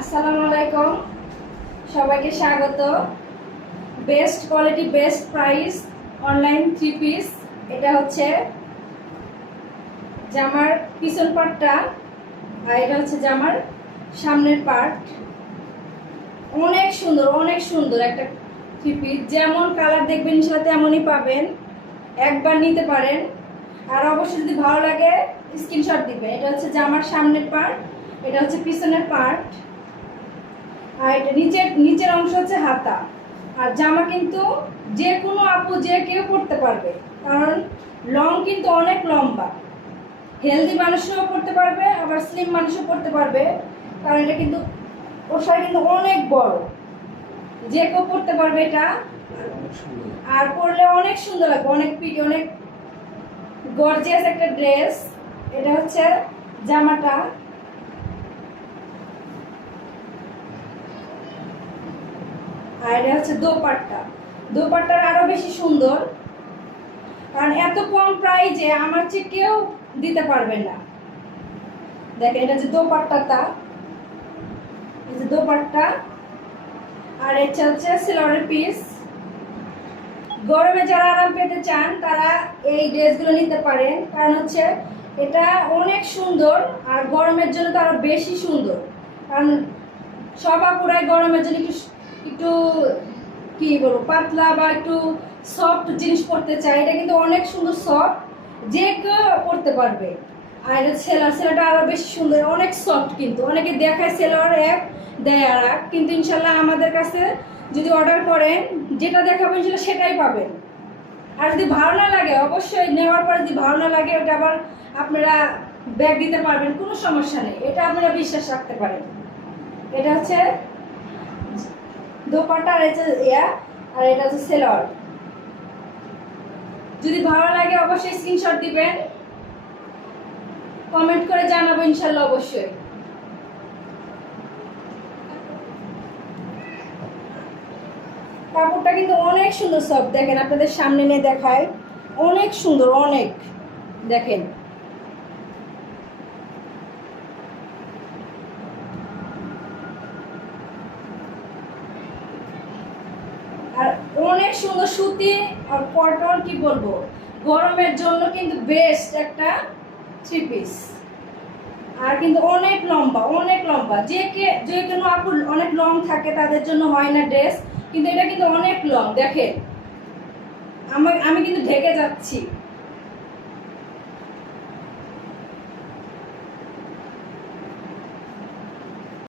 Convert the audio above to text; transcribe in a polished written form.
আসসালামু আলাইকুম, সবাইকে স্বাগত। Best quality best price online three piece. এটা হচ্ছে জামার পিছন পার্টটা, আর এটা হচ্ছে জামার সামনের পার্ট। অনেক সুন্দর একটা থ্রি পিস। যেমন কালার দেখবেন ইনশাআল্লাহ তেমনই পাবেন। একবার নিতে পারেন, আর অবশ্যই যদি ভালো লাগে স্ক্রিনশট দিবেন। এটা হচ্ছে জামার সামনের পার্ট, এটা হচ্ছে পিছনের পার্ট, আর এটা নিচের অংশ হচ্ছে হাতা। আর জামা কিন্তু যে কোনো আপু যে কেউ পরতে পারবে, কারণ লং কিন্তু অনেক লম্বা। হেলদি মানুষও পরতে পারবে, আবার স্লিম মানুষও পরতে পারবে, কারণ এটা কিন্তু ওষায় কিন্তু অনেক বড়, যে কেউ পরতে পারবে এটা। আর পরলে অনেক সুন্দর লাগবে, অনেক পিটি, অনেক গর্জিয়াস একটা ড্রেস। এটা হচ্ছে জামাটা। আর এটা হচ্ছে দোপাট্টা আরো বেশি সুন্দর, কারণ এত কম প্রাইজে আমার চেয়ে কেউ দিতে পারবে না। দেখেন এটা যে দোপাট্টাটা, এই যে দোপাট্টা, আর এটা হচ্ছে সেলোয়ারের পিস। গরমে যারা আরাম পেতে চান তারা এই ড্রেসগুলো নিতে পারেন, কারণ হচ্ছে এটা অনেক সুন্দর, আর গরমের জন্য তো আরো বেশি সুন্দর। কারণ সব আপুরাই গরমের জন্য একটু কি বলবো পাতলা বা একটু সফট জিনিস পরতে চাই। এটা কিন্তু অনেক সুন্দর, সফট, যে কেউ পরতে পারবে। আর এটা সেলারটা আরো বেশি সুন্দর, অনেক সফট। কিন্তু অনেকে দেখায় সেলার এক দেয় আর এক, কিন্তু ইনশাল্লাহ আমাদের কাছে যদি অর্ডার করেন যেটা দেখাবেন ইনশাল্লাহ সেটাই পাবেন। আর যদি ভালো না লাগে, অবশ্যই নেওয়ার পরে যদি ভালো না লাগে ওটা আবার আপনারা ব্যাগ দিতে পারবেন, কোনো সমস্যা নেই। এটা আপনারা বিশ্বাস রাখতে পারেন। এটা হচ্ছে দোপাট্টা, আর এটা আর এটা হচ্ছে সেলোয়ার। যদি ভালো লাগে অবশ্যই স্ক্রিনশট দিবেন, কমেন্ট করে জানাবো ইনশাল্লাহ অবশ্যই। কাপড়টা কিন্তু অনেক সুন্দর সফট। দেখেন আপনাদের সামনে নিয়ে দেখায়, অনেক সুন্দর, অনেক। দেখেন আর অনেক সুন্দর সুতি আর কটন, কি বলবো, গরমের জন্য কিন্তু বেস্ট একটা থ্রি পিস। আর কিন্তু অনেক লম্বা, যে কোনো আপুর অনেক লং থাকে তাদের জন্য হয় না ড্রেস, কিন্তু এটা কিন্তু অনেক লং। দেখেন আমি কিন্তু ঢেকে যাচ্ছি।